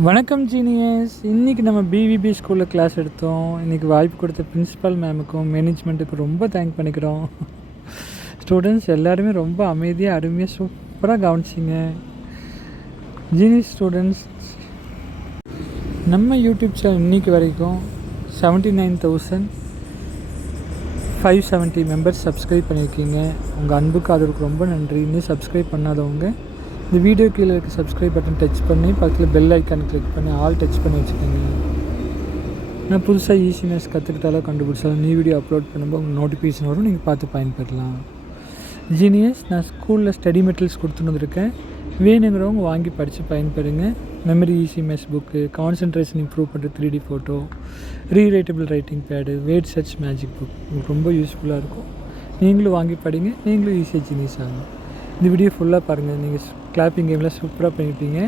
வணக்கம் ஜீனியஸ். இன்றைக்கி நம்ம பிவிபி ஸ்கூலில் கிளாஸ் எடுத்தோம். இன்றைக்கி வாய்ப்பு கொடுத்த பிரின்ஸிபல் மேமுக்கும் மேனேஜ்மெண்ட்டுக்கும் ரொம்ப தேங்க் பண்ணிக்கிறோம். ஸ்டூடெண்ட்ஸ் எல்லாருமே ரொம்ப அமைதியாக அருமையாக சூப்பராக கவனிச்சிங்க. ஜீனியஸ் ஸ்டூடெண்ட்ஸ், நம்ம யூடியூப் சேனல் இன்றைக்கி வரைக்கும் 79,570 மெம்பர்ஸ் சப்ஸ்கிரைப் பண்ணியிருக்கீங்க. உங்கள் அன்புக்கு அதற்கு ரொம்ப நன்றி. இன்னும் சப்ஸ்கிரைப் பண்ணாதவங்க இந்த வீடியோ கீழே இருக்க சப்ஸ்கிரைப் பட்டன் டச் பண்ணி பக்கத்தில் பெல் ஐக்கான் கிளிக் பண்ணி ஆல் டச் பண்ணி வச்சுக்கோங்க. நான் புதுசாக ஈஸி மேத்ஸ் கற்றுக்கிட்டாலும் கண்டுபிடிச்சாலும் நீ வீடியோ அப்லோட் பண்ணும்போது உங்களுக்கு நோட்டிஃபிகேஷன் வரும், நீங்கள் பார்த்து பயன்பெறலாம். ஜீனியஸ், நான் ஸ்கூலில் ஸ்டடி மெட்டீரியல்ஸ் கொடுத்துன்னு வந்திருக்கேன். வேணுங்கிறவங்க வாங்கி படித்து பயன்பெறுங்க. Memory easy maths book, concentration improve பண்ணுற 3D photo, rewritable writing pad, word search magic book உங்களுக்கு ரொம்ப யூஸ்ஃபுல்லாக இருக்கும். நீங்களும் வாங்கி படிங்க, நீங்களும் ஈஸியாக ஜீனியஸ் ஆகும். இந்த வீடியோ ஃபுல்லாக பாருங்கள். நீங்கள் கிளாப்பிங் கேம்லாம் சூப்பராக பண்ணியிருப்பீங்க.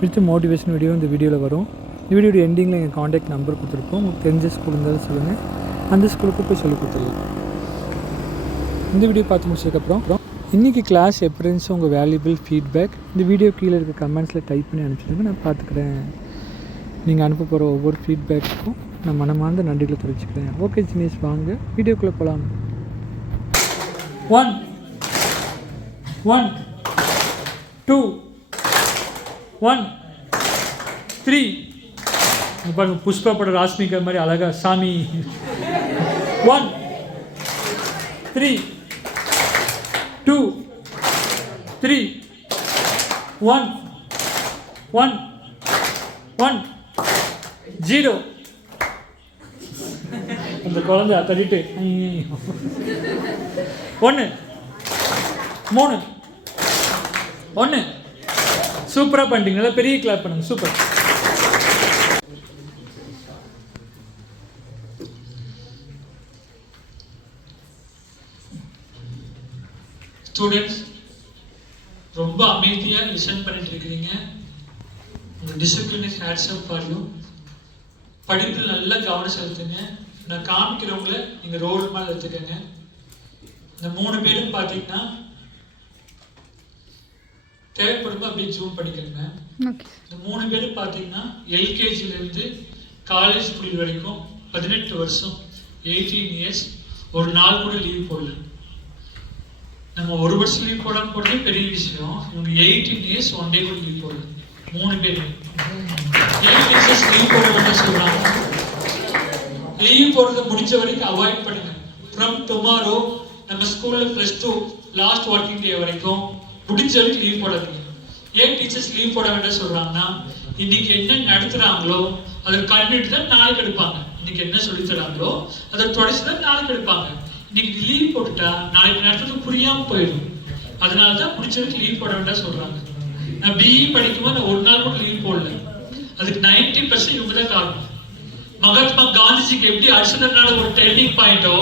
வித் மோட்டிவேஷன் வீடியோ இந்த வீடியோவில் வரும். இந்த வீடியோட எண்டிங்கில் எங்கள் காண்டாக்ட் நம்பர் கொடுத்துருப்போம். உங்களுக்கு தெரிஞ்ச ஸ்கூல் இருந்தாலும் சொல்லுங்கள், அந்த ஸ்கூலுக்கு போய் சொல்லி கொடுத்துடலாம். இந்த வீடியோ பார்த்து முடிச்சதுக்கப்புறம் இன்றைக்கி கிளாஸ் எப்படி இருந்துச்சு, உங்கள் வேல்யூபிள் ஃபீட்பேக் இந்த வீடியோ கீழே இருக்க கமெண்ட்ஸில் டைப் பண்ணி அனுப்பிச்சிடுங்க, நான் பார்த்துக்கிறேன். நீங்கள் அனுப்ப போகிற ஒவ்வொரு ஃபீட்பேக்குக்கும் நான் மனமார்ந்த நன்றிகளை தெரிவிச்சுக்கிறேன். ஓகே ஜீனியஸ், வாங்க வீடியோக்குள்ளே போகலாம். 1 2 1 3 பாருங்க, புஷ்பா பட ராஷ்மிகா மாதிரி அழகா சாமி. 1 3 2 3 1 1 1 0. அந்த குழந்தை தள்ளிட்டு 1 3 1. சூப்பராக பண்ணிட்டீங்க. நல்லா பெரிய கிளாப் பண்ணுங்க. சூப்பர். ஸ்டூடெண்ட்ஸ், ரொம்ப அமைதியாக லிசன் பண்ணிட்டு இருக்கிறீங்க. உங்கள் டிசிப்ளினுக்கு ஹேட்ஸ் ஆஃப் ஃபார் யூ. படிப்பில் நல்லா கவனம் செலுத்துங்க. நான் காமிக்கிறவங்கள நீங்கள் ரோல் மாதிரி எடுத்துக்கங்க. இந்த 3 பேரும் பார்த்தீங்கன்னா தேவைப்படும்போது அப்படியே ஜூம் பண்ணிக்கணுங்க. இந்த 3 பேரும் பார்த்தீங்கன்னா எல்கேஜிலேருந்து காலேஜ் புரியுற வரைக்கும் 18 வருஷம் 18 இயர்ஸ். ஒரு நாள் கூட லீவ் போடல. நம்ம ஒரு வருஷம் லீவ் போடாமல் போடுறது பெரிய விஷயம். இவங்க 18 இயர்ஸ் 1 டே கூட லீவ் போடல. 3 பேர் லீவ் போட வேண்டாம் சொல்றாங்க. லீவ் போடுறத முடிஞ்ச வரைக்கும் அவாய்ட் பண்ணுங்க. ஃப்ரம் டுமாரோ நம்ம ஸ்கூல்ல +2 லாஸ்ட் ஒர்க்கிங் டே வரைக்கும் முடிஞ்ச வரைக்கும் லீவ் போடாதீங்க. ஏன் டீச்சர்ஸ் லீவ் போட வேண்டாம் சொல்றாங்கன்னா, இன்னைக்கு என்ன நடத்துறாங்களோ அதை கண்டிட்டு தான் நாளைக்கு எடுப்பாங்க. இன்னைக்கு என்ன சொல்லி தராங்களோ அதை தொடர்ச்சி தான் நாளைக்கு எடுப்பாங்க. இன்னைக்கு லீவ் போட்டுட்டா நாளைக்கு நடத்துறது புரியாம போயிடும். அதனால தான் முடிஞ்ச வரைக்கும் லீவ் போட வேண்டாம் சொல்றாங்க. நான் பிஇ படிக்கும்போது நான் ஒரு நாள் கூட லீவ் போடல. அதுக்கு 90% இவங்க தான் காரணம். மகாத்மா காந்திஜிக்கு எப்படி அரசனால ஒரு டர்னிங் பாயிண்டோ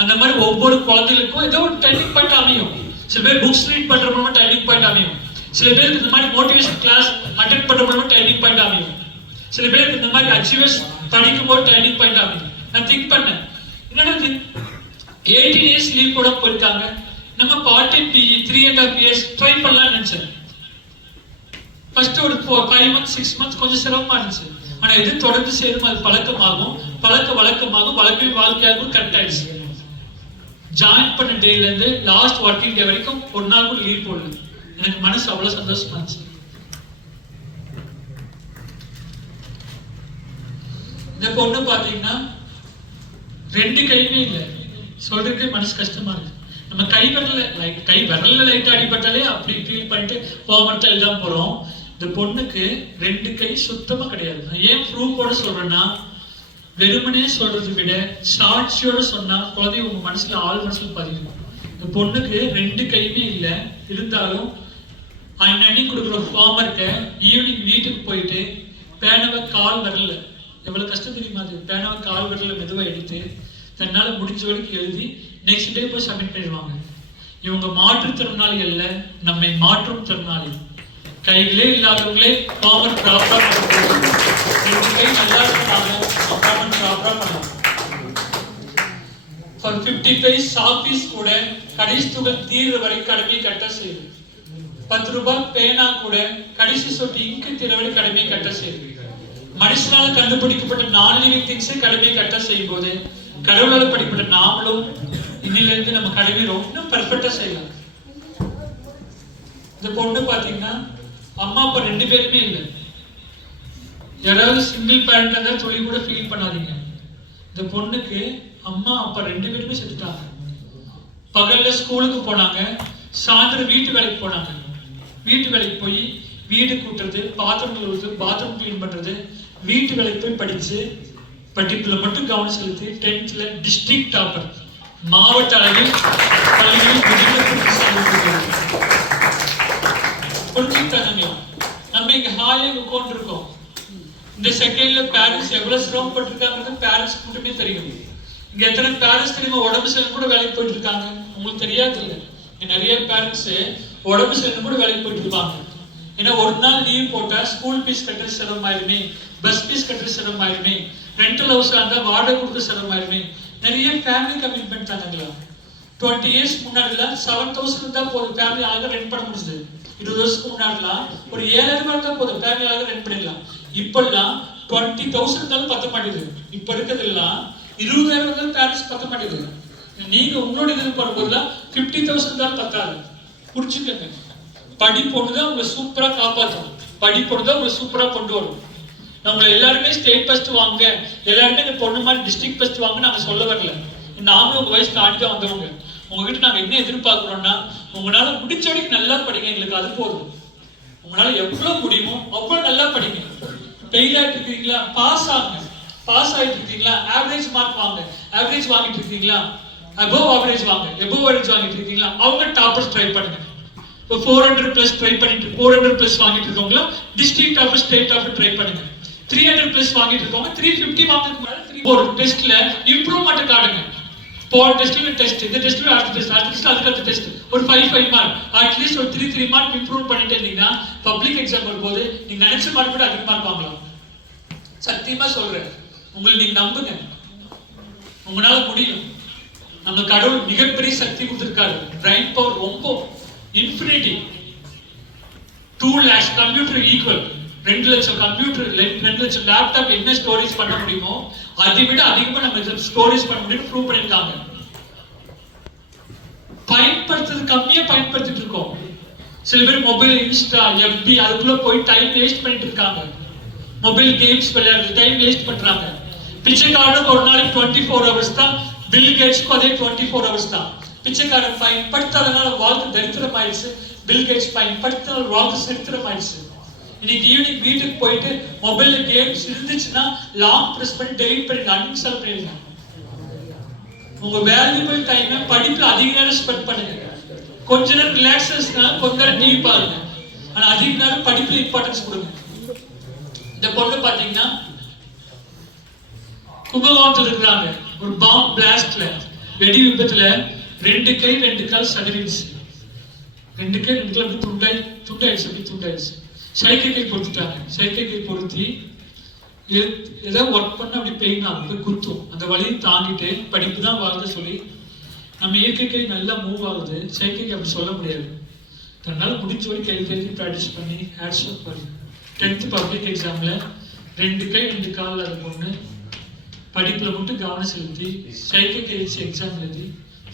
அந்த மாதிரி ஒவ்வொரு குழந்தைகளுக்கும் ஏதோ ஒரு டர்னிங் பாயிண்ட் அமையும். சில பேர் புக்ஸ் ரீட் பண்ற மூலமா டர்னிங் பாயிண்ட் அமையும். சில பேருக்கு இந்த மாதிரி மோட்டிவேஷன் கிளாஸ் அட்டெண்ட் பண்ற மூலமா டர்னிங் பாயிண்ட் அமையும். சில பேருக்கு இந்த மாதிரி அச்சீவர்ஸ் படிக்கும் போது டர்னிங் பாயிண்ட் அமையும். நான் திங்க் பண்ணேன், என்னன்னா 18 இயர்ஸ் லீவ் போட போயிருக்காங்க, நம்ம part time BE 3.5 years try பண்ணலாம்னு நினைச்சேன். ஃபர்ஸ்ட் ஒரு 5 months 6 months கொஞ்சம் சிரமமா இருந்துச்சு. ஆனா எது தொடர்ந்து சேரும் அது பழக்கமாகும், வழக்கமாகும், வழக்கமே வாழ்க்கையாகவும் கரெக்ட் ஆயிடுச்சு. ஜாயின் பண்ண டேல இருந்து லாஸ்ட் ஒர்க்கிங் டே வரைக்கும் ஒரு நாள் கூட லீவ் போடல. எனக்கு மனசு அவ்வளவு சந்தோஷமா இருந்துச்சு. இந்த பொண்ணு பாத்தீங்கன்னா 2 கையுமே இல்லை. சொல்றதுக்கே மனசு கஷ்டமா இருக்கு. நம்ம கை விரல்ல லைட்டா அடிபட்டாலே அப்படி ஃபீல் பண்ணிட்டு ஹோம்ஒர்க் எழுதாம போறோம். இந்த பொண்ணுக்கு 2 கை சுத்தமா கிடையாது. நான் ஏன் ப்ரூஃபோட சொல்றேன்னா, வெறுமனே சொல்றதை விட சாட்சியோட சொன்னா குழந்தை உங்க மனசுல ஆள் மனசுல பதிக்கும். இந்த பொண்ணுக்கு 2 கையுமே இல்லை. இருந்தாலும் அன்னி கொடுக்குற ஹோம்ஒர்க்கை ஈவினிங் வீட்டுக்கு போயிட்டு பேனாவை கால் விரல்ல, எவ்வளவு கஷ்டம் தெரியுமா அது, பேனாவை கால் விரல்ல மெதுவா எடுத்து தன்னால முடிஞ்ச வரைக்கும் எழுதி நெக்ஸ்ட் டே போய் சப்மிட் பண்ணிடுவாங்க. இவங்க மாற்றுத்திறனாளிகள்ல நம்மை மாற்றும் திறனாளி. கைகளே இல்லாதவங்களே ஹோம்ஒர்க் ப்ராப்பரா பண்ணுவாங்க. 2 கை நல்லா இருந்தாங்க ஹோம்ஒர்க் ப்ராப்பரா பண்ணலாம். For 50 paise சாபீஸ் கூட கடைசி துகள் தீர்ற வரை கடமை கட்ட செய்யும். 10 ரூபாய் பேனா கூட கடைசி சொட்டு இங்கு திறவழி கடமை கட்ட செய்யுது. மனுஷனால கண்டுபிடிக்கப்பட்ட நான் லிவிங் திங்ஸை கடமை கட்ட செய்யும் போது கடவுளால் படிக்கப்பட்ட நாமளும் இன்னிலிருந்து நம்ம கடமை இன்னும் பர்ஃபெக்டா செய்யலாம். இந்த பொண்ணு பாத்தீங்கன்னா அம்மா அப்பா 2 பேருமே இல்லை. யாராவது சிங்கிள் பேரண்ட் இருந்தா சொல்லி கூட ஃபீல் பண்ணாதீங்க. இந்த பொண்ணுக்கு அம்மா அப்பா 2 பேருமே செத்துட்டாங்க. பகல்ல ஸ்கூலுக்கு போனாங்க, சாயந்தரம் வீட்டு வேலைக்கு போனாங்க. வீட்டு வேலைக்கு போய் வீடு கூட்டுறது, பாத்திரம் கழுவுறது, பாத்ரூம் கிளீன் பண்றது, வீட்டு வேலைக்கு போய் படிச்சு படிப்புல மட்டும் கவனம் செலுத்தி 10th டிஸ்ட்ரிக்ட் டாப்பர், மாவட்ட அளவில் பள்ளியில் புரிஞ்சுக்கிட்டாங்க. நம்ம இங்க ஹாலில் உட்கார்ந்து இருக்கோம். இந்த செகண்ட்ல பேரண்ட்ஸ் எவ்வளவு சிரமப்பட்டிருக்காங்க பேரண்ட்ஸ் மட்டுமே தெரியும். இங்க எத்தனை பேரண்ட்ஸ் தெரியுமா உடம்பு சரியில்லை கூட வேலைக்கு போயிட்டு இருக்காங்க, உங்களுக்கு தெரியாது இல்லை. நிறைய பேரண்ட்ஸ் உடம்பு சரியில்லை கூட வேலைக்கு போயிட்டு இருப்பாங்க. ஏன்னா ஒரு நாள் லீவ் போட்டா ஸ்கூல் ஃபீஸ் கட்டுறது சிரமமாயிருமே, பஸ் ஃபீஸ் கட்டுறது சிரமமாயிருமே, ரெண்டல் ஹவுஸ்ல இருந்தா வாடகை கொடுக்க சிரமமாயிருமே. நிறைய ஃபேமிலி கமிட்மெண்ட் தானுங்களா. 20 years முன்னாடிலாம் 7,000 தான் போதும் ஃபேமிலி ஆக ரெண்ட் பண்ண முடிஞ்சது. 20 வருஷத்துக்கு முன்னாடிலாம் ஒரு 7,000 ரூபாய் தான் போதும் ஃபேமிலி ஆக ரெண்ட் பண்ணிடலாம். இப்பெல்லாம் 20,000 இருந்தாலும் பத்த மாட்டேது. இப்ப இருக்கிறதெல்லாம் 20,000 இருந்தாலும் பேரண்ட்ஸ் பத்த மாட்டேது. நீங்க உங்களோட இது பண்ணும்போதுலாம் 50,000 தான் பத்தாது. புரிச்சுக்கங்க. படிப்பொண்ணுதான் உங்களை சூப்பரா காப்பாற்றும். படிப்பொண்ணுதான் உங்களை சூப்பரா கொண்டு வரும். நம்மள எல்லாருமே ஸ்டேட் ஃபர்ஸ்ட் வாங்க, எல்லாருமே பொண்ணு மாதிரி டிஸ்ட்ரிக்ட் ஃபர்ஸ்ட் வாங்க நாங்க சொல்ல வரல. நாங்களும் உங்க வயசு தாண்டி தான் வந்தவங்க. உங்ககிட்ட நாங்க என்ன எதிர்பார்க்கிறோம்னா, உங்களால முடிச்ச வரைக்கும் நல்லா படிங்க, எங்களுக்கு அது போதும். உங்களால எவ்வளவு முடியுமோ அவ்வளவு நல்லா படிங்க. ஃபெயில் ஆயிட்டு இருக்கீங்களா, பாஸ் ஆகுங்க. பாஸ் ஆயிட்டு இருக்கீங்களா, ஆவரேஜ் மார்க் வாங்க. ஆவரேஜ் வாங்கிட்டு இருக்கீங்களா, அபவ் ஆவரேஜ் வாங்க. எபவ் ஆவரேஜ் வாங்கிட்டு இருக்கீங்களா, அவங்க டாப்பர்ஸ் ட்ரை பண்ணுங்க. இப்போ 400+ ட்ரை பண்ணிட்டு 400+ வாங்கிட்டு இருக்கவங்களா district topper, state topper try பண்ணுங்க. 300+ வாங்கிட்டு இருக்கவங்க 350 வாங்குறதுக்கு மேல ஒரு டெஸ்ட்ல இம்ப்ரூவ்மெண்ட் காட்டுங்க. போன டெஸ்ட்ல டெஸ்ட், இந்த டெஸ்ட்ல அடுத்த டெஸ்ட், அடுத்த டெஸ்ட் அதுக்கு டெஸ்ட், ஒரு 5 மார்க் அட்லீஸ்ட் ஒரு 3 மார்க் இம்ப்ரூவ் பண்ணிட்டே இருந்தீங்கன்னா பப்ளிக் எக்ஸாம் வரும்போது நீங்க நினைச்ச மார்க் விட அதிக மார்க் வாங்கலாம். சத்தியமா சொல்றேன், உங்களை நீங்க நம்புங்க, உங்களால முடியும். நம்ம கடவுள் மிகப்பெரிய சக்தி கொடுத்திருக்காரு. பிரைன் பவர் ரொம்ப இன்ஃபினிட்டி. 2 lakhs கம்ப்யூட்டர் ஈக்குவல் 2 லட்சம் கம்ப்யூட்டர், 2 லட்சம் லேப்டாப் என்ன ஸ்டோரேஜ் பண்ண முடியுமோ அதை விட அதிகமா நம்ம ஸ்டோரேஜ் பண்ண முடியும் ப்ரூவ் பண்ணிருக்காங்க. பயன்படுத்துறது கம்மியா பயன்படுத்திட்டு இருக்கோம். சில பேர் மொபைல், இன்ஸ்டா, எஃபி அதுக்குள்ள போய் டைம் வேஸ்ட் பண்ணிட்டு இருக்காங்க. மொபைல் கேம்ஸ் விளையாடுறது டைம் வேஸ்ட் பண்றாங்க. பிச்சைக்காரனுக்கு ஒரு நாளைக்கு 24 hours தான், பில் கேட்ஸ்க்கும் அதே 24 hours தான். பிச்சைக்காரன் பயன்படுத்தாதனால வாழ்க்கை தரித்திரமாயிடுச்சு, பில் கேட்ஸ் பயன்படுத்தினால வாழ்க்கை சரித்திரமாயிடுச்சு. இன்னைக்கு ஈவினிங் வீட்டுக்கு போயிட்டு மொபைல்ல கேம்ஸ் இருந்துச்சுன்னா லாங் பிரஸ் பண்ணி டெலீட் பண்ணி அன்இன்ஸ்டால் பண்ணிடுங்க. உங்க வேல்யூபிள் டைமை படிப்புல அதிக நேரம் ஸ்பெண்ட் பண்ணுங்க. கொஞ்ச நேரம் ரிலாக்ஸேஷனால கொஞ்ச நேரம் டிவி பாருங்க, ஆனா அதிக நேரம் படிப்புல இம்பார்ட்டன்ஸ் கொடுங்க. இந்த பொண்ணு பாத்தீங்கன்னா கும்பகோணத்துல இருக்கிறாங்க. ஒரு பாம்பு பிளாஸ்ட்ல, வெடி விபத்துல 2 கை 2 கால் சதறிடுச்சு. 2 கை 2 கால் துண்டாயிடுச்சு. சைக்கை கை பொறுத்துட்டாங்க. சைக்கை கை பொருத்தி ஏதோ ஒர்க் பண்ண அப்படி பெயின் ஆகும், குத்தும். அந்த வலியை தாங்கிட்டு படிப்பு தான் வாழ்க்கை சொல்லி நம்ம இயற்கை கை நல்லா மூவ் ஆகுது. சைக்கை கை அப்படி சொல்ல முடியாது. தன்னால முடிஞ்ச வரைக்கும் எழுதி ப்ராக்டிஸ் பண்ணி ஹேட்ஸ் ஆஃப் பண்ணி 10th பப்ளிக் எக்ஸாம்ல 2 கை 2 காலில் அது பொண்ணு படிப்புல மட்டும் கவனம் செலுத்தி சைக்கை கை வச்சு எக்ஸாம் எழுதி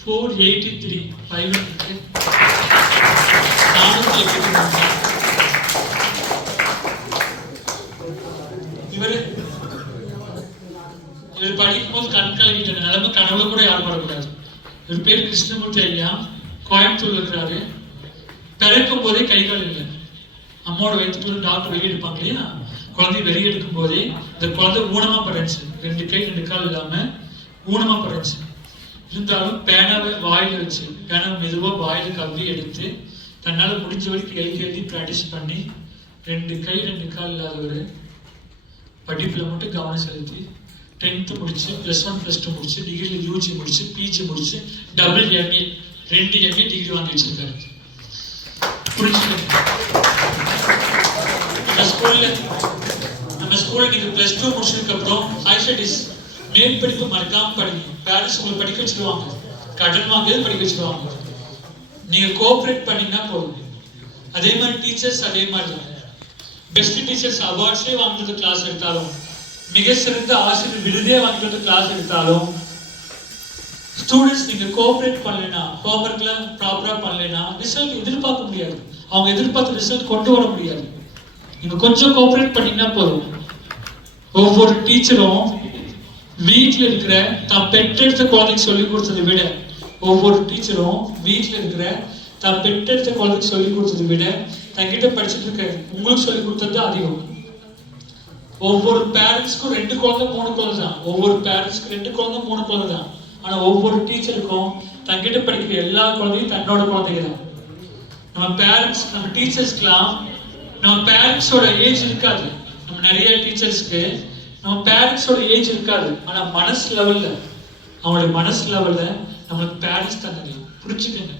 483 500 இவர் படிக்கும் போது கண் கலங்கிட்ட நிலைமை கனவுல கூட யாரும் வரக்கூடாது. இவர் பேர் கிருஷ்ணமூர்த்தி ஐயா, கோயம்புத்தூர்ல இருக்கிறாரு. பிறக்கும் போதே கைகால் இல்லை. அம்மாவோட வயிற்றுக்குள்ள டாக்டர் வெளியே எடுப்பாங்க இல்லையா, குழந்தை வெளியே எடுக்கும் போதே இந்த குழந்தை ஊனமா படைச்சு, 2 கை 2 கால் இல்லாம ஊனமா படைச்சு. இருந்தாலும் பேனாவை வாயில வச்சு, பேனாவை மெதுவா வாயில கவ்வி எடுத்து தன்னால முடிஞ்ச வரைக்கும் எழுதி ப்ராக்டிஸ் பண்ணி 2 கை 2 கால் இல்லாதவர் படிப்புல மட்டும் கவனம் செலுத்தி 10th முடிச்சு, +1 +2 முடிச்சு, டிகிரியில் யூஜி முடிச்சு, பிஜி முடிச்சு, டபுள் எம்ஏ 2 MA டிகிரி வாங்கி வச்சிருக்காரு. புரிஞ்சுக்கணும். நம்ம ஸ்கூல்ல நீங்க +2 முடிச்சதுக்கு அப்புறம் ஹையர் ஸ்டடீஸ் மேல் படிப்பு மறக்காம படிங்க. பேரண்ட்ஸ் உங்களை படிக்க வச்சிருவாங்க, கடன் வாங்கியது படிக்க வச்சிருவாங்க. நீங்க கோஆபரேட் பண்ணீங்கன்னா போதும். அதே மாதிரி டீச்சர்ஸ் அதே மாதிரி தான். பெஸ்ட் டீச்சர்ஸ் அவார்ட்ஸே வாங்கிட்டு கிளாஸ் எடுத்தாலும், மிக சிறந்த ஆசிரியர் விருதே வாங்கிட்டு கிளாஸ் எடுத்தாலும், ஸ்டூடெண்ட்ஸ் நீங்க கோஆபரேட் பண்ணலைன்னா, ஹோம்ஒர்க்ல ப்ராப்பரா பண்ணலைன்னா ரிசல்ட் எதிர்பார்க்க முடியாது. அவங்க எதிர்பார்த்த ரிசல்ட் கொண்டு வர முடியாது. நீங்க கொஞ்சம் கோஆபரேட் பண்ணீங்கன்னா போதும். ஒவ்வொரு டீச்சரும் வீட்டில் இருக்கிற தான் பெற்றெடுத்த குழந்தைக்கு சொல்லிக் கொடுத்ததை விட, ஒவ்வொரு டீச்சரும் வீட்டில் இருக்கிற தான் பெற்றெடுத்த குழந்தைக்கு சொல்லிக் கொடுத்ததை விட தங்கிட்ட படிச்சுட்டு இருக்க உங்களுக்கு சொல்லிக் கொடுத்தது அதிகம். ஒவ்வொரு பேரண்ட்ஸ்க்கும் 2 குழந்தை 3 குழந்தை தான். ஒவ்வொரு பேரண்ட்ஸ்க்கு 2 குழந்தை 3 குழந்தை தான். ஆனா ஒவ்வொரு டீச்சருக்கும் தங்கிட்ட படிக்கிற எல்லா குழந்தையும் தன்னோட குழந்தைங்க தான். நம்ம பேரண்ட்ஸ், நம்ம டீச்சர்ஸ்க்குலாம் நம்ம பேரண்ட்ஸோட ஏஜ் இருக்காது. நம்ம நிறைய டீச்சர்ஸ்க்கு நம்ம பேரண்ட்ஸோட ஏஜ் இருக்காது. ஆனா மனசு லெவல்ல, அவங்களுடைய மனசு லெவல்ல நம்மளுக்கு பேரண்ட்ஸ் தந்தாங்க. புரிஞ்சுக்கங்க.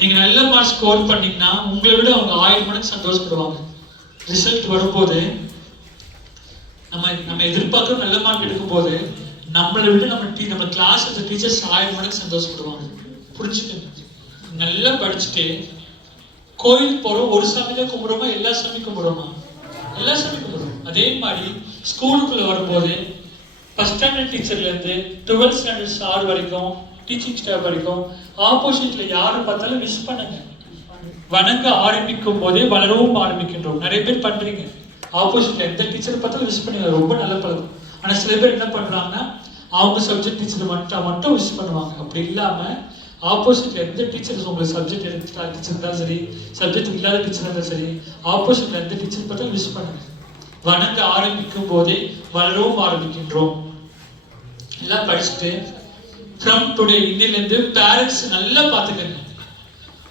நீங்க நல்ல மார்க் ஸ்கோர் பண்ணீங்கன்னா உங்களை விட அவங்க 1000 மடங்கு சந்தோஷப்படுவாங்க. ரிசல்ட் வரும்போது நம்ம எதிர்பார்க்க நல்ல மார்க் எடுக்கும் போது நம்மளை விட நம்ம கிளாஸ் டீச்சர்ஸ் 1000 மடங்கு சந்தோஷப்படுவாங்க. புரிஞ்சுக்கங்க. நல்லா படிச்சுட்டு கோயில் போறோம், ஒரு சாமி தான் கும்பிடுறோமா, எல்லா சாமி கும்பிடுறோமா? எல்லா சாமி கும்பிடுறோம். அதே மாதிரி ஸ்கூலுக்குள்ள வரும்போது ஃபர்ஸ்ட் ஸ்டாண்டர்ட் டீச்சர்ல இருந்து 12th ஸ்டாண்டர்ட் சார் வரைக்கும், டீச்சிங் ஸ்டாஃப் வரைக்கும் ஆப்போசிட்ல யாரு பார்த்தாலும் விஷ் பண்ணுங்க. வணங்க ஆரம்பிக்கும் போதே வளரவும் ஆரம்பிக்கின்றோம். நிறைய பேர் பண்றீங்க. ஆப்போசிட்ல எந்த டீச்சர் பார்த்தாலும் விஷ் பண்ணுங்க, ரொம்ப நல்ல பழக்கம். ஆனா சில பேர் என்ன பண்றாங்கன்னா அவங்க சப்ஜெக்ட் டீச்சர் மட்டும் விஷ் பண்ணுவாங்க. அப்படி இல்லாம ஆப்போசிட்ல எந்த டீச்சர்ஸ் உங்களுக்கு சப்ஜெக்ட் எடுத்த டீச்சர் இருந்தாலும் சரி, சப்ஜெக்ட் இல்லாத டீச்சர் இருந்தாலும் சரி, ஆப்போசிட்ல எந்த டீச்சர் பார்த்தாலும் விஷ் பண்ணுங்க. வணங்க ஆரம்பிக்கும் போதே வளரவும் ஆரம்பிக்கின்றோம். எல்லாம் படிச்சுட்டு ஃப்ரம் டுடே, இன்னிலிருந்து பேரண்ட்ஸ் நல்லா பார்த்துக்கங்க.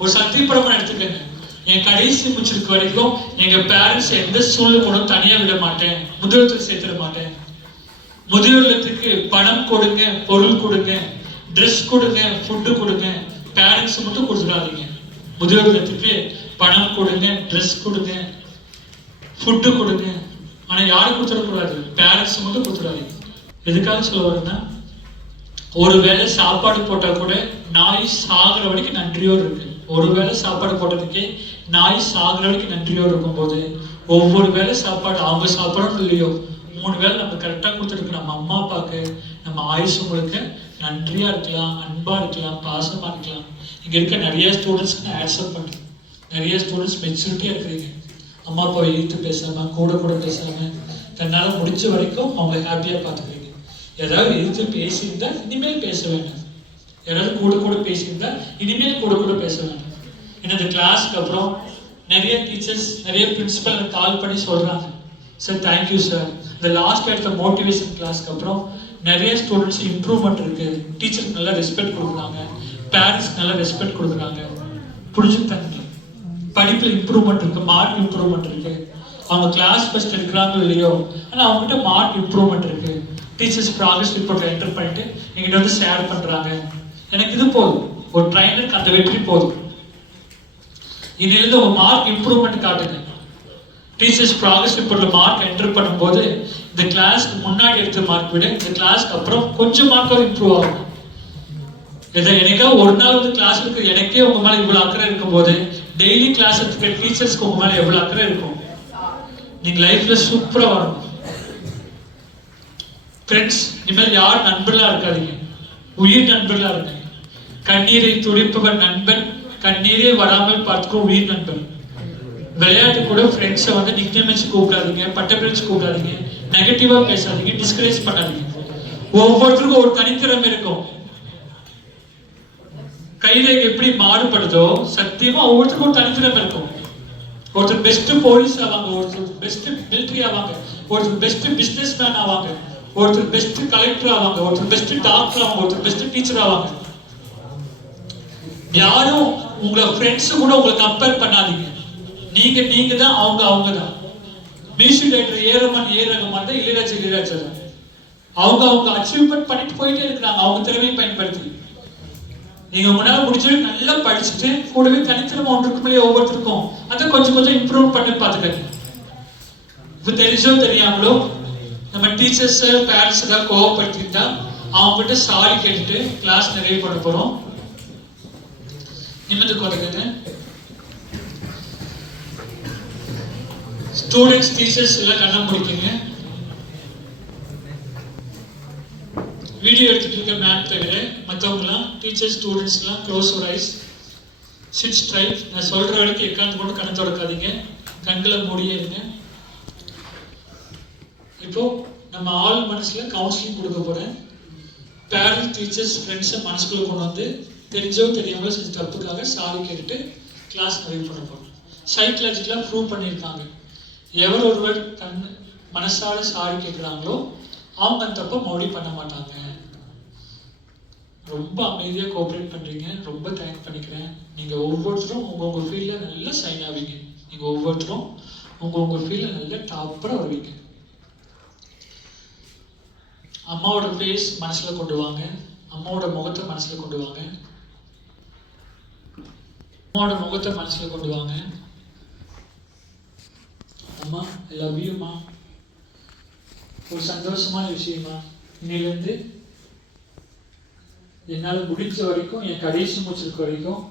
ஒரு சத்தியப்பிரமாணம் எடுத்துக்கங்க. என் கடைசி முடிச்சிருக்க வரைக்கும் எங்க பேரண்ட்ஸ் எந்த சூழ்நிலை கூட தனியா விட மாட்டேன், முதியோரத்தில் சேர்த்துட மாட்டேன். முதியோரத்துக்கு பணம் கொடுங்க, பொருள் கொடுங்க, ட்ரெஸ் கொடுங்க, ஃபுட்டு கொடுங்க. பேரண்ட்ஸ் மட்டும் கொடுத்துடாதீங்க. முதியோரத்துக்கு பணம் கொடுங்க, ட்ரெஸ் கொடுங்க, ஃபுட்டு கொடுங்க. ஆனா யாரும் கொடுத்துடக்கூடாது, பேரண்ட்ஸ் மட்டும் கொடுத்துடாதீங்க. எதுக்காக சொல்ல வரேன்னா, ஒரு வேளை சாப்பாடு போட்டா கூட நாய் சாகுற வரைக்கும் நன்றியோடு இருக்கு. ஒரு வேளை சாப்பாடு போட்டதுக்கே நாய் சாகுற வரைக்கும் நன்றியோடு இருக்கும் போது, ஒவ்வொரு வேளை சாப்பாடு அவங்க சாப்பிடணும் இல்லையோ, 3 வேளை நம்ம கரெக்டா கொடுத்துருக்கு நம்ம அம்மா அப்பாவுக்கு, நம்ம ஆயுசு முழுக்க நன்றியா இருக்கலாம், அன்பா இருக்கலாம், பாசமா இருக்கலாம். இங்க இருக்க நிறைய ஸ்டூடெண்ட்ஸ் ஆக்செப்ட் பண்றேன். நிறைய ஸ்டூடெண்ட்ஸ் மெச்சூரிட்டியா இருக்கிறீங்க. அம்மா அப்பாவை எதிர்த்து பேசாம, கூட பேசாம, தன்னால முடிச்ச வரைக்கும் அவங்களை ஹாப்பியா பார்த்துக்கிறீங்க. ஏதாவது எதிர்த்து பேசியிருந்தா இனிமேல் பேச வேண்டாம். யாராவது கூட பேசியிருந்தா இனிமேல் கூட பேச வேண்டாம். ஏன்னா இந்த கிளாஸ்க்கு அப்புறம் நிறைய டீச்சர்ஸ், நிறைய பிரின்சிபல் கால் பண்ணி சொல்றாங்க, சார் தேங்க்யூ சார், இந்த லாஸ்ட் எடுத்த மோட்டிவேஷன் கிளாஸ்க்கு அப்புறம் நிறைய ஸ்டூடெண்ட்ஸ் இம்ப்ரூவ்மெண்ட் இருக்கு, டீச்சருக்கு நல்லா ரெஸ்பெக்ட் கொடுக்குறாங்க, பேரண்ட்ஸ்க்கு நல்லா ரெஸ்பெக்ட் கொடுக்குறாங்க. புரிஞ்சுட்டாங்க. படிப்புல இம்ப்ரூவ்மெண்ட் இருக்கு, மார்க் இம்ப்ரூவ்மெண்ட் இருக்கு. அவங்க கிளாஸ் ஃபர்ஸ்ட் எடுக்கிறாங்க இல்லையோ, ஆனா அவங்ககிட்ட மார்க் இம்ப்ரூவ்மெண்ட் இருக்கு. டீச்சர்ஸ் ப்ராக்ரஸ் ரிப்போர்ட்ல என்டர் பண்ணிட்டு எங்கிட்ட வந்து ஷேர் பண்றாங்க. எனக்கு இது போதும், ஒரு ட்ரைனருக்கு அந்த வெற்றி போதும். இதிலிருந்து ஒரு மார்க் இம்ப்ரூவ்மெண்ட் காட்டுங்க. டீச்சர்ஸ் ப்ராக்ரஸ் ரிப்போர்ட்ல மார்க் என்டர் பண்ணும்போது இந்த கிளாஸ்க்கு முன்னாடி எடுத்த மார்க் விட இந்த கிளாஸ்க்கு அப்புறம் கொஞ்சம் மார்க்காக இம்ப்ரூவ் ஆகும். எனக்கா ஒரு நாள் வந்து கிளாஸ் இருக்கு, எனக்கே உங்க மேல இவ்வளவு அக்கறை இருக்கும் போது டெய்லி கிளாஸ் எடுத்துக்க டீச்சர்ஸ்க்கு உங்க மேல எவ்வளவு அக்கறை இருக்கும். நீங்க லைஃப்ல சூப்பரா வரணும். ஃப்ரெண்ட்ஸ், இனிமேல் யார் நண்பர்களா இருக்காதீங்க, உயிர் நண்பர்களா இருங்க. கண்ணீரை துடிப்பவன் நண்பன், கண்ணீரே வராமல் பார்த்துக்கோ உயிர் நண்பன். விளையாட்டு கூட ஃப்ரெண்ட்ஸை வந்து நிக்நேம் வச்சு கூப்பிடாதீங்க, பட்டப்பேர் வச்சு கூப்பிடாதீங்க, நெகட்டிவா பேசாதீங்க, டிஸ்கரேஜ் பண்ணாதீங்க. ஒவ்வொருத்தருக்கும் ஒரு தனித்திறமை இருக்கும். கைரேகை எப்படி மாறுபடுதோ சத்தியமா ஒவ்வொருத்தருக்கும் ஒரு தனித்திறமை இருக்கும். ஒருத்தர் பெஸ்ட் போலீஸ் ஆவாங்க, ஒருத்தர் பெஸ்ட் மிலிட்டரி ஆவாங்க, ஒருத்தர் பெஸ்ட் பிசினஸ் மேன் ஆவாங்க, ஒருத்தர் பெஸ்ட் கலெக்டர் ஆவாங்க, ஒருத்தர் பெஸ்ட் டாக்டர் ஆவாங்க, ஒருத்தர் பெஸ்ட் டீச்சர் ஆவாங்க. யாரும் உங்க ஃப்ரெண்ட்ஸ் கூட உங்களை கம்பேர் பண்ணாதீங்க. நீங்க தான், அவங்க தான். மியூசிக் டைரக்டர் ஏ ரகுமான் தான், இளையராஜா தான். அவங்க அச்சீவ்மெண்ட் பண்ணிட்டு போயிட்டே இருக்கிறாங்க அவங்க திறமையை பயன்படுத்தி. நீங்க முன்னால முடிச்சு நல்லா படிச்சுட்டு கூடவே தனித்திறமை ஒன்று இருக்கும்போது ஒவ்வொருத்தருக்கும் அதை கொஞ்சம் இம்ப்ரூவ் பண்ணி பார்த்துக்கங்க. இப்போ தெரிஞ்சோ தெரியாமலோ நம்ம டீச்சர்ஸ் பேரண்ட்ஸ் தான் கோவப்படுத்திட்டா அவங்க கிட்ட சாரி கேட்டுட்டு கிளாஸ் நிறைவு பண்ண போறோம். நிமிந்து கொடுக்குங்க. ஸ்டூடெண்ட்ஸ் டீச்சர்ஸ் எல்லாம் கண்ண முடிக்குங்க. வீடியோ எடுத்துட்டு இருக்க மேம் தவிர மற்றவங்கலாம் டீச்சர்ஸ் ஸ்டூடெண்ட்ஸ்லாம் close your eyes, sit straight. நான் சொல்ற வரைக்கும் எக்காந்து கொண்டு கண்ணை திறக்காதீங்க, கண்களை மூடியே இருங்க. இப்போ நம்ம ஆள் மனசுல கவுன்சிலிங் கொடுக்க போறேன். பேரண்ட்ஸ் டீச்சர்ஸ் ஃப்ரெண்ட்ஸை மனசுக்குள்ள கொண்டு வந்து தெரிஞ்சோ தெரியாமலோ செஞ்ச தப்புக்காக சாரி கேட்டுட்டு கிளாஸ் நிறைவு பண்ண போறோம். சைக்கலாஜிக்கலாக ப்ரூவ் பண்ணியிருக்காங்க, எவர் ஒருவர் மனசார சாரி கேட்குறாங்களோ அவங்க அந்த தப்பை மறுபடியும் பண்ண மாட்டாங்க. ரொம்ப அமைதியாக கோஆப்ரேட் பண்ணுறீங்க, ரொம்ப தேங்க் பண்ணிக்கிறேன். நீங்கள் ஒவ்வொருத்தரும் உங்கள் ஃபீல்டில் நல்லா சைன் ஆவீங்க. நீங்கள் ஒவ்வொருத்தரும் உங்கள் ஃபீல்டில் நல்லா டாப்பராக வருவீங்க. அம்மாவோட ஃபேஸ் மனசில் கொண்டு வாங்க, அம்மாவோட முகத்தை மனசில் கொண்டு வாங்க, அம்மாவோட முகத்தை மனசில் கொண்டு வாங்க. அம்மா ஐ லவ் யூம்மா. ஒரு சந்தோஷமான விஷயமா, இன்னிலேருந்து என்னால் முடிஞ்ச வரைக்கும் என் கடைசி மூச்சிருக்க வரைக்கும்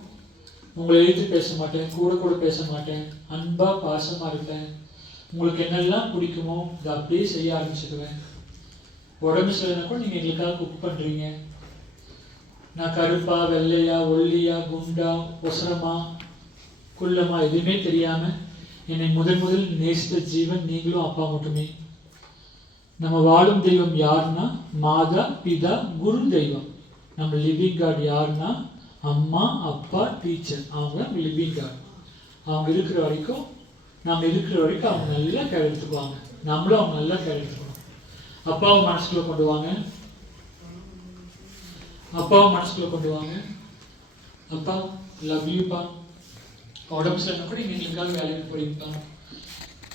உங்களை எழுத்து பேச மாட்டேன், கூட பேச மாட்டேன், அன்பா பாசமாக இருப்பேன். உங்களுக்கு என்னெல்லாம் பிடிக்குமோ இதை அப்படியே செய்ய ஆரம்பிச்சுக்குவேன். உடம்பு சரியில்லைனா கூட நீங்கள் எங்களுக்காக குக் பண்ணுறீங்க. நான் கருப்பா வெள்ளையா ஒல்லியா குண்டா ஒசரமா குள்ளமா எதுவுமே தெரியாமல் என்னை முதல் நேசித்த ஜீவன் நீங்களும் அப்பா மட்டுமே. நம்ம வாழும் தெய்வம் யாருன்னா மாதா பிதா குரு தெய்வம். நம்ம லிவிங் காட் யாருன்னா அம்மா அப்பா டீச்சர், அவங்க லிவிங் காட். அவங்க இருக்கிற வரைக்கும் நம்ம இருக்கிற வரைக்கும் அவங்க நல்லா கேர் எடுத்துக்குவாங்க, நம்மளும் அவங்க நல்லா கேர் எடுத்துக்கணும். அப்பாவை மனசுக்குள்ள கொண்டு வாங்க, அப்பாவை மனசுக்குள்ள கொண்டு வாங்க. அப்பா லவ் யூப்பா. உடம்பு சரியில்லைனா கூட எங்களுக்காக வேலைக்கு போறீங்கப்பா.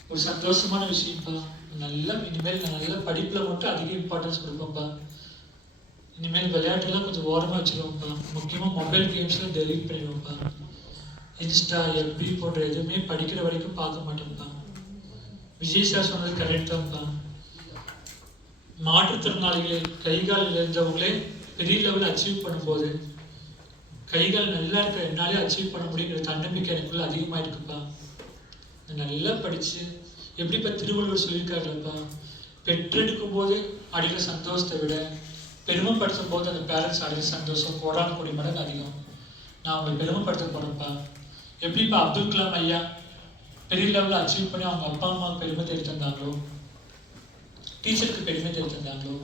ஒரு சந்தோஷமான விஷயம்ப்பா. நல்லா இனிமேல் நான் நல்லா படிப்பில் மட்டும் அதிக இம்பார்ட்டன்ஸ் கொடுப்பேன்ப்பா. இனிமேல் விளையாட்டுலாம் கொஞ்சம் ஓரமாக வச்சுருவோம்ப்பா. முக்கியமாக மொபைல் கேம்ஸ்லாம் டெலீட் பண்ணிடுவோம்ப்பா. இன்ஸ்டா எஃபி போன்ற எதுவுமே படிக்கிற வரைக்கும் பார்க்க மாட்டோம்ப்பா. விஜய் சார் சொன்னது கரெக்ட் தான்ப்பா. மாற்றுத்திறனாளிகளை கைகால் இழந்தவங்களே பெரிய லெவலில் அச்சீவ் பண்ணும்போது கைகால் நல்லா இருக்கிற என்னாலே அச்சீவ் பண்ண முடியுங்கிற தன்னம்பிக்கை எனக்குள்ள அதிகமாக இருக்குப்பா. நல்லா படித்து எப்படிப்பா திருவள்ளுவர் சொல்லியிருக்காருல்லப்பா, பெற்றெடுக்கும் போது அடைகிற சந்தோஷத்தை விட பெருமைப்படுத்தும் போது அந்த பேரண்ட்ஸ் அடைகிற சந்தோஷம் கோடான கோடி மடங்கு அதிகம். நான் உங்களை பெருமைப்படுத்த போகிறேன்ப்பா. எப்படிப்பா அப்துல் கலாம் ஐயா பெரிய லெவலில் அச்சீவ் பண்ணி அவங்க அப்பா அம்மாவுக்கு பெருமை தேடி தந்தாங்களோ, டீச்சருக்கு பெருமை தேடி தந்தாங்களோ,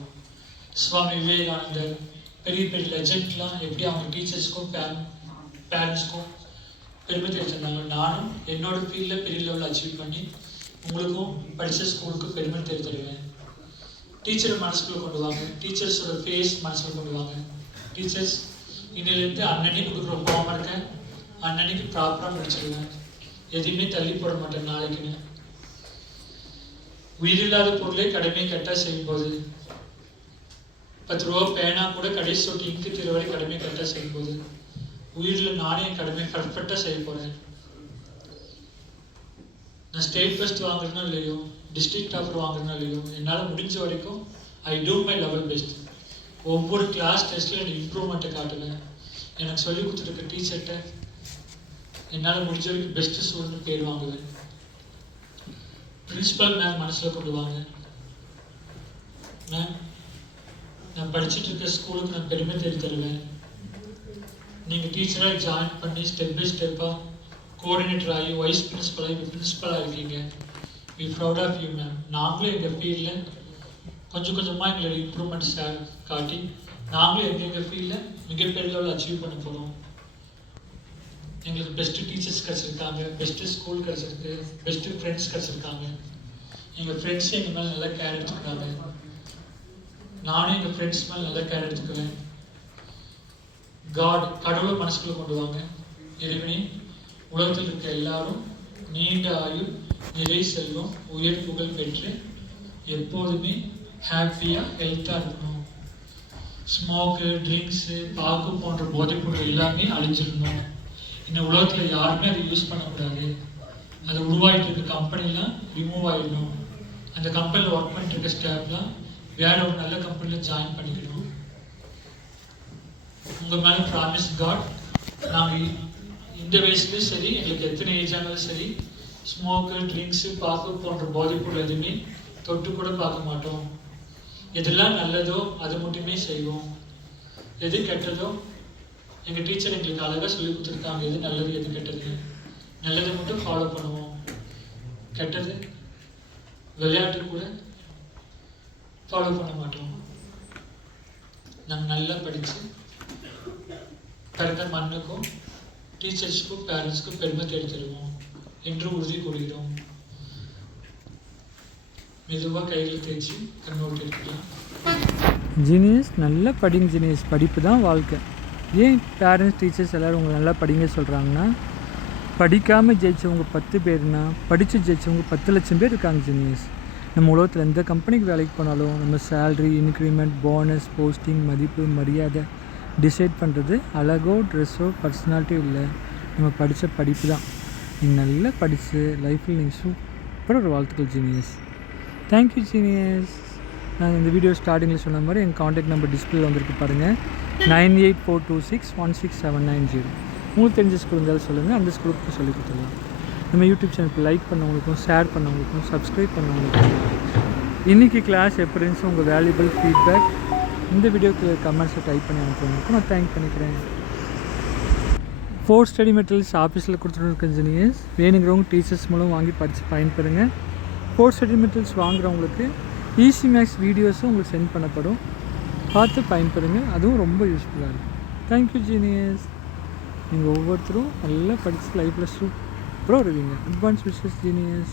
சுவாமி விவேகானந்தர் பெரிய பெரிய லெஜெண்ட்லாம் எப்படி அவங்க டீச்சர்ஸ்க்கும் பேரண்ட்ஸ்க்கும் பெருமை தேடி தந்தாங்களோ, நானும் என்னோட ஃபீல்டில் பெரிய லெவலில் அச்சீவ் பண்ணி உங்களுக்கும் படித்த ஸ்கூலுக்கும் பெருமை தேடி தருவேன். டீச்சரை மனசுக்குள்ள கொண்டு வாங்க, டீச்சர்ஸோட ஃபேஸ் மனசுக்குள்ள கொண்டு வாங்க. டீச்சர்ஸ் இன்னிலேருந்து அன்னன்னைக்கு கொடுக்குற ஹோம்ஒர்க்கை அன்னன்னைக்கு ப்ராப்பராக முடிச்சிடுவேன், எதையுமே தள்ளி போட மாட்டேன் நாளைக்குன்னு. உயிரில்லாத பொருளை கடமை கரெக்டாக செய்யும்போது 10 ரூபா பேனா கூட கடைசி சொட்டு இங்கு திருவரை கடமை கரெக்டாக செய்யும்போது உயிரில் நானே என் கடமை பர்ஃபெக்டாக செய்ய போகிறேன். நான் ஸ்டேட் ஃபர்ஸ்ட் வாங்குறேன்னா இல்லையோ, டிஸ்ட்ரிக்ட் டாப்பர் வாங்குறேன்னா இல்லையோ, என்னால் முடிஞ்ச வரைக்கும் ஐ டூ மை லெவல் பெஸ்ட். ஒவ்வொரு கிளாஸ் டெஸ்ட்டில் எனக்கு இம்ப்ரூவ்மெண்ட்டை காட்டுவேன். எனக்கு சொல்லிக் கொடுத்துருக்க டீச்சர்கிட்ட என்னால் முடிஞ்ச வரைக்கும் பெஸ்ட்டு ஸ்டூடெண்ட் பேர் வாங்குவேன். பிரின்சிபல் மேம் மனசில் கொண்டு வாங்க. மேம் நான் படிச்சுட்டு இருக்க ஸ்கூலுக்கு நான் பெருமை தேடி தருவேன். நீங்கள் டீச்சராக ஜாயின் பண்ணி ஸ்டெப் பை ஸ்டெப்பாக கோஆர்டினேட்டர் ஆகி வைஸ் பிரின்சிபலாக இப்போ பிரின்சிபலாக இருக்கீங்க. We proud of you ma'am. நாங்களும் எங்கள் ஃபீல்டில் கொஞ்சம் கொஞ்சமாக எங்களோட இம்ப்ரூவ்மெண்ட்ஸ் காட்டி நாங்களும் எங்கள் ஃபீல்டில் மிகப்பெரிய லெவலில் அச்சீவ் பண்ண போகிறோம். எங்களுக்கு பெஸ்ட்டு டீச்சர்ஸ் கிடச்சிருக்காங்க, பெஸ்ட்டு ஸ்கூல் கிடச்சிருக்கு, பெஸ்ட்டு ஃப்ரெண்ட்ஸ் கிடச்சிருக்காங்க. எங்கள் ஃப்ரெண்ட்ஸும் எங்கள் மேலே நல்லா கேர் எடுத்துக்கிறாங்க, நானும் எங்கள் ஃப்ரெண்ட்ஸ் மேலே நல்லா கேர் எடுத்துக்குவேன். கடவுளை மனசுக்குள்ள கொண்டு வாங்க. இறைவனே, உலகத்தில் இருக்க எல்லாரும் நீண்ட ஆயுள், நிறை செல்வம், உயர் புகழ் பெற்று எப்போதுமே ஹாப்பியாக ஹெல்த்தாக இருக்கணும். ஸ்மோக்கு, ட்ரிங்க்ஸு, பாக்கு போன்ற போதைப்பொருள் எல்லாமே அழிஞ்சிடணும். இந்த உலகத்தில் யாருமே அதை யூஸ் பண்ணக்கூடாது. அதை உருவாகிட்டு இருக்க கம்பெனிலாம் ரிமூவ் ஆகிடணும். அந்த கம்பெனியில் ஒர்க் பண்ணிட்டு இருக்க ஸ்டாஃப்லாம் வேற ஒரு நல்ல கம்பெனியில் ஜாயின் பண்ணிக்கணும். உங்கள் மேலே ப்ராமிஸ் காட், நாங்கள் இந்த வயசுலேயும் சரி, எங்களுக்கு எத்தனை ஏஜ் ஆனாலும் சரி, ஸ்மோக்கு, ட்ரிங்க்ஸு, பாஸ்போர்ட் போன்ற போதைப் பொருள் எதுவுமே தொட்டு கூட பார்க்க மாட்டோம். எதெல்லாம் நல்லதோ அது மட்டுமே செய்வோம். எது கெட்டதோ எங்கள் டீச்சர் எங்களுக்கு அழகாக சொல்லி கொடுத்துருக்காங்க, எது நல்லது எது கெட்டது. நல்லதை மட்டும் ஃபாலோ பண்ணுவோம், கெட்டது விளையாட்டு கூட ஃபாலோ பண்ண மாட்டோம். நாங்கள் நல்லா படித்து பிறந்த மண்ணுக்கும் டீச்சர்ஸுக்கும் பேரண்ட்ஸுக்கும் பெருமை தேடி தருவோம் என்று உறுதி கூறுகிறோம். மெதுவாக கையில் தேய்ச்சி கண்ணோட்டு எடுக்கலாம். ஜீனியஸ், நல்லா படிங்க ஜீனியஸ். படிப்பு தான் வாழ்க்கை. ஏன் பேரண்ட்ஸ் டீச்சர்ஸ் எல்லோரும் உங்களை நல்லா படிங்க சொல்கிறாங்கன்னா, படிக்காமல் ஜெயித்தவங்க 10 பேர்னா படித்து ஜெயித்தவங்க 10 லட்சம் பேர் இருக்காங்க ஜீனியஸ். நம்ம உலகத்தில் எந்த கம்பெனிக்கு வேலைக்கு போனாலும் நம்ம சேல்ரி, இன்க்ரிமெண்ட், போனஸ், போஸ்டிங், மதிப்பு, மரியாதை டிசைட் பண்ணுறது அழகோ, ட்ரெஸ்ஸோ, பர்சனாலிட்டியோ இல்லை, நம்ம படித்த படிப்பு தான். நீங்கள் நல்லா படித்து லைஃப்பில் நீங்கள் சூப்பராக ஒரு வாழ்த்துக்கள் ஜீனியஸ். Thank you genius. நான் இந்த வீடியோ ஸ்டார்டிங்கில் சொன்ன மாதிரி எங்கள் காண்டாக்ட் நம்பர் டிஸ்பிளே வந்திருக்கு பாருங்கள், 9842616790. உங்களுக்கு தெரிஞ்ச ஸ்கூல் இருந்தாலும் சொல்லுங்கள், அந்த ஸ்கூலுக்கு சொல்லி கொடுத்துடலாம். நம்ம யூடியூப் சேனலுக்கு லைக் பண்ணவங்களுக்கும், ஷேர் பண்ணவங்களுக்கும், சப்ஸ்கிரைப் பண்ணவங்களுக்கும் இன்றைக்கி கிளாஸ் எப்படி இருந்துச்சு உங்கள் வேல்யூபிள் ஃபீட்பேக் இந்த வீடியோக்கு கமெண்ட்ஸை டைப் பண்ணி அனுப்புறவங்களுக்கும் நான் தேங்க் பண்ணிக்கிறேன். 4 ஸ்டடி மெட்டீரியல்ஸ் ஆஃபீஸில் கொடுத்துட்டு ஜீனியஸ். வேணுங்கிறவங்க டீச்சர்ஸ் மூலம் வாங்கி படித்து பயன்பெறுங்க. 4 ஸ்டடி மெட்டீரியல்ஸ் வாங்குறவங்களுக்கு ஈஸி மேக்ஸ் வீடியோஸும் உங்களுக்கு சென்ட் பண்ணப்படும், பார்த்து பயன்பெறுங்க. அதுவும் ரொம்ப யூஸ்ஃபுல்லாக இருக்கும். Thank you genius. நீங்கள் ஒவ்வொருத்தரும் நல்லா படித்து லைஃப்பில் சூப்பராக வருவீங்க. Advance wishes genius.